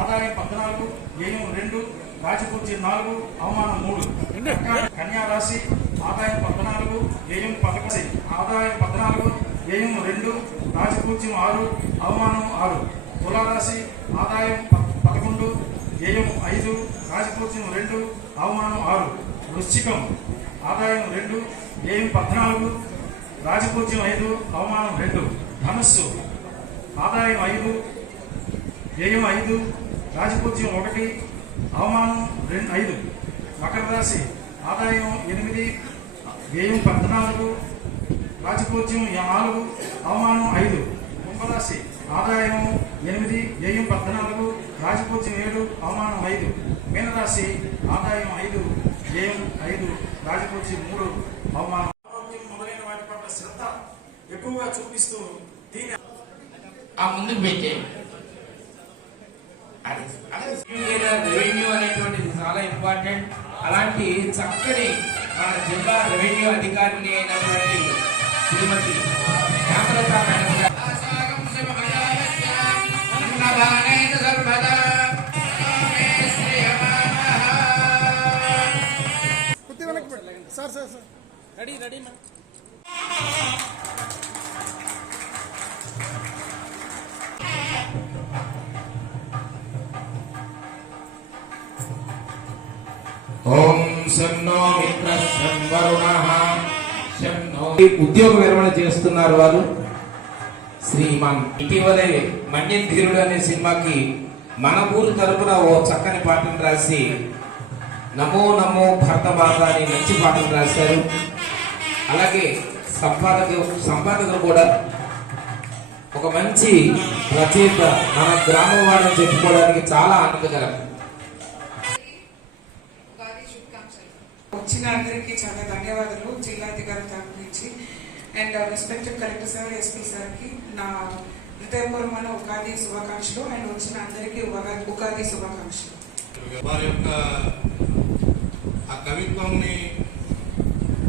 ఆదాయం పద్నాలుగు వ్యయం రెండు రాజపూర్తి నాలుగు అవమానం మూడు. కన్యా రాశి ఆదాయం పద్నాలుగు వ్యయం పదకొండు. ఆదాయం పద్నాలుగు వ్యయం రెండు రాజపూజ్యం ఆరు అవమానం ఆరు. తులారాశి ఆదాయం పదకొండు వ్యయం ఐదు రాజపూజ్యం రెండు అవమానం ఆరు. వృశ్చికం ఆదాయం రెండు వ్యయం పద్నాలుగు రాజపూజ్యం ఐదు అవమానం రెండు. ధనుస్సు ఆదాయం ఐదు వ్యయం ఐదు రాజపూజ్యం ఒకటి అవమానం రెండు ఐదు. మకర రాశి ఆదాయం ఎనిమిది వ్యయం పద్నాలుగు రాజపూజ్యం నాలుగు అవమానం ఐదు. కుంభరాశి ఆదాయం ఎనిమిది వ్యయం పద్నాలుగు రాజపూజ్యం ఏడు అవమానం ఐదు. మీనరాశి ఆదాయం ఐదు వ్యయం ఐదు రాజపూజ్యం మూడు అవమానం మొదలైన వాటి పట్ల శ్రద్ధ ఎక్కువగా చూపిస్తూ దీని ఆ ముందుకు పెట్టే రెవెన్యూ అనేటువంటిది చాలా ఇంపార్టెంట్. అలాంటి చక్కని మన జిల్లా రెవెన్యూ అధికారిని అయినటువంటి Shrimati Hemalatha madam sir sir sir. Ready ready madam. ఓం శన్నో మిత్ర ఉద్యోగ విరమణ చేస్తున్నారు వారు శ్రీమాన్ ఇటీవలే మన్యం ధీరుడు అనే సినిమాకి మన ఊరు తరపున ఓ చక్కని పాటను రాసి నమో నమో భర్త బాధ అని మంచి పాటను రాశారు. అలాగే సంపాదక సంపాదకులు కూడా. ఒక మంచి రచయిత మన గ్రామం వాడని చెప్పుకోవడానికి చాలా ఆనందకరం. వచ్చిన అందరికీ చాలా ధన్యవాదాలు జిల్లాధికారి తరపు నుంచి. And respected collector sir SP సార్కి నా హృదయపూర్వమైన ఉగాది శుభాకాంక్షలు. అండ్ వచ్చిన అందరికీ ఉగాది ఉగాది శుభాకాంక్షలు. వారి యొక్క ఆ కవిత్వంని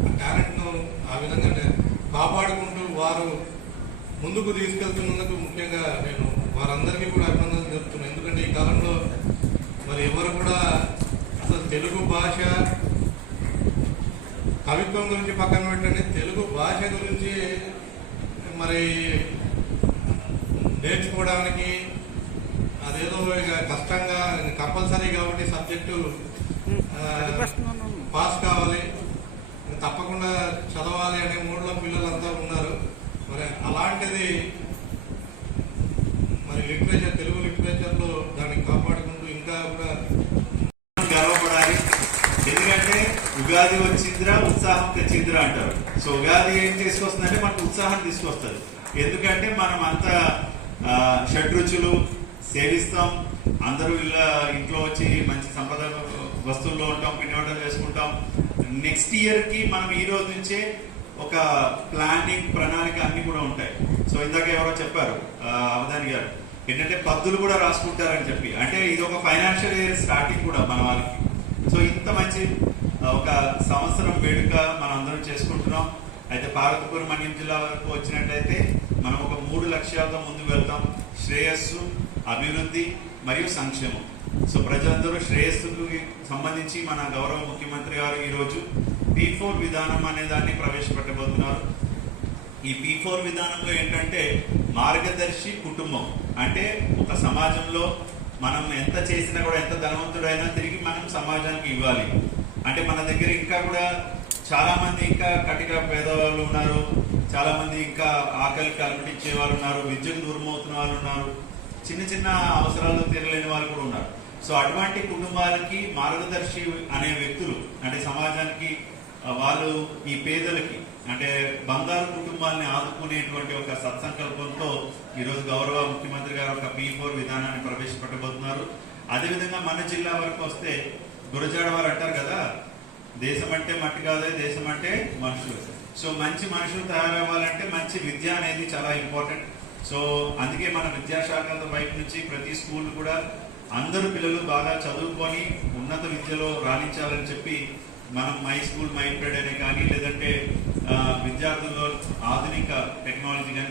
ఆ టాలెంట్ను ఆ విధంగా కాపాడుకుంటూ వారు ముందుకు తీసుకెళ్తున్నందుకు ముఖ్యంగా నేను వారందరికీ కూడా అభినందనలు చెప్తున్నాను ఎందుకంటే ఈ కాలంలో మరి ఎవరు కూడా అసలు తెలుగు భాష కవిత్వం గురించి పక్కన పెట్టండి. తెలుగు భాష గురించి మరి నేర్చుకోవడానికి అదేదో ఇక కష్టంగా కంపల్సరీ కాబట్టి సబ్జెక్టు ఆ, పాస్ కావాలి. తప్పకుండా చదవాలి అనే మూడులో పిల్లలంతా ఉన్నారు. మరి అలాంటిది మరి లిటరేచర్ తెలుగు లిటరేచర్లో దాన్ని కాపాడుకుంటూ ఇంకా కూడా గర్వపడాలి ఎందుకంటే ఉగాది వచ్చిందిరా ఉత్సాహం తెచ్చిందిరా అంటారు. సో ఉగాది ఏం తీసుకొస్తుందంటే మనకు ఉత్సాహం తీసుకొస్తుంది. ఎందుకంటే మనం అంత షడ్రుచులు సేవిస్తాం. అందరూ ఇళ్ళ ఇంట్లో వచ్చి మంచి సంపద వస్తువుల్లో ఉంటాం పిండి వంటలు చేసుకుంటాం. నెక్స్ట్ ఇయర్కి మనం ఈ రోజు నుంచే ఒక ప్లానింగ్ ప్రణాళిక అన్ని కూడా ఉంటాయి. సో ఇందాక ఎవరో చెప్పారు అవధాని గారు. ఏంటంటే పద్దులు కూడా రాసుకుంటారని చెప్పి. అంటే ఇది ఒక ఫైనాన్షియల్ ఇయర్ స్టార్టింగ్ కూడా మన వాళ్ళకి. సో ఇంత మంచి ఒక సంవత్సరం వేడుక మనం అందరం చేసుకుంటున్నాం. అయితే పార్వతీపురం మన్యం జిల్లా వరకు వచ్చినట్టయితే మనం ఒక మూడు లక్ష్యాలతో ముందుకు వెళ్తాం. శ్రేయస్సు అభివృద్ధి మరియు సంక్షేమం. సో ప్రజలందరూ శ్రేయస్సుకు సంబంధించి మన గౌరవ ముఖ్యమంత్రి గారు ఈరోజు పీ ఫోర్ విధానం అనే దాన్ని ప్రవేశపెట్టబోతున్నారు. ఈ పీ ఫోర్ విధానంలో ఏంటంటే మార్గదర్శి కుటుంబం. అంటే ఒక సమాజంలో మనం ఎంత చేసినా కూడా ఎంత ధనవంతుడైనా తిరిగి మనం సమాజానికి ఇవ్వాలి. అంటే మన దగ్గర ఇంకా కూడా చాలా మంది ఇంకా కటిక పేదవాళ్ళు ఉన్నారు. చాలా మంది ఇంకా ఆకలికి అలమటించే వాళ్ళు ఉన్నారు. విద్యకు దూరం అవుతున్న వాళ్ళు ఉన్నారు. చిన్న చిన్న అవసరాలు తీరలేని వాళ్ళు కూడా ఉన్నారు. సో అటువంటి కుటుంబాలకి మార్గదర్శి అనే వ్యక్తులు అంటే సమాజానికి వాళ్ళు ఈ పేదలకి అంటే బంగారు కుటుంబాలని ఆదుకునేటువంటి ఒక సత్సంకల్పంతో ఈరోజు గౌరవ ముఖ్యమంత్రి గారు ఒక పీ ఫోర్ విధానాన్ని ప్రవేశపెట్టబోతున్నారు. అదేవిధంగా మన జిల్లా వరకు వస్తే గురజాడ వారు అంటారు కదా దేశం అంటే మట్టి కాదే దేశం అంటే మనుషులు. సో మంచి మనుషులు తయారవ్వాలంటే మంచి విద్య అనేది చాలా ఇంపార్టెంట్ సో అందుకే మన విద్యాశాఖ వైపు నుంచి ప్రతి స్కూల్ కూడా అందరు పిల్లలు బాగా చదువుకొని ఉన్నత విద్యలో రాణించాలని చెప్పి మనం మై స్కూల్ మై ప్రెడ్ అనే కానీ లేదంటే విద్యార్థుల్లో ఆధునిక టెక్నాలజీ కానీ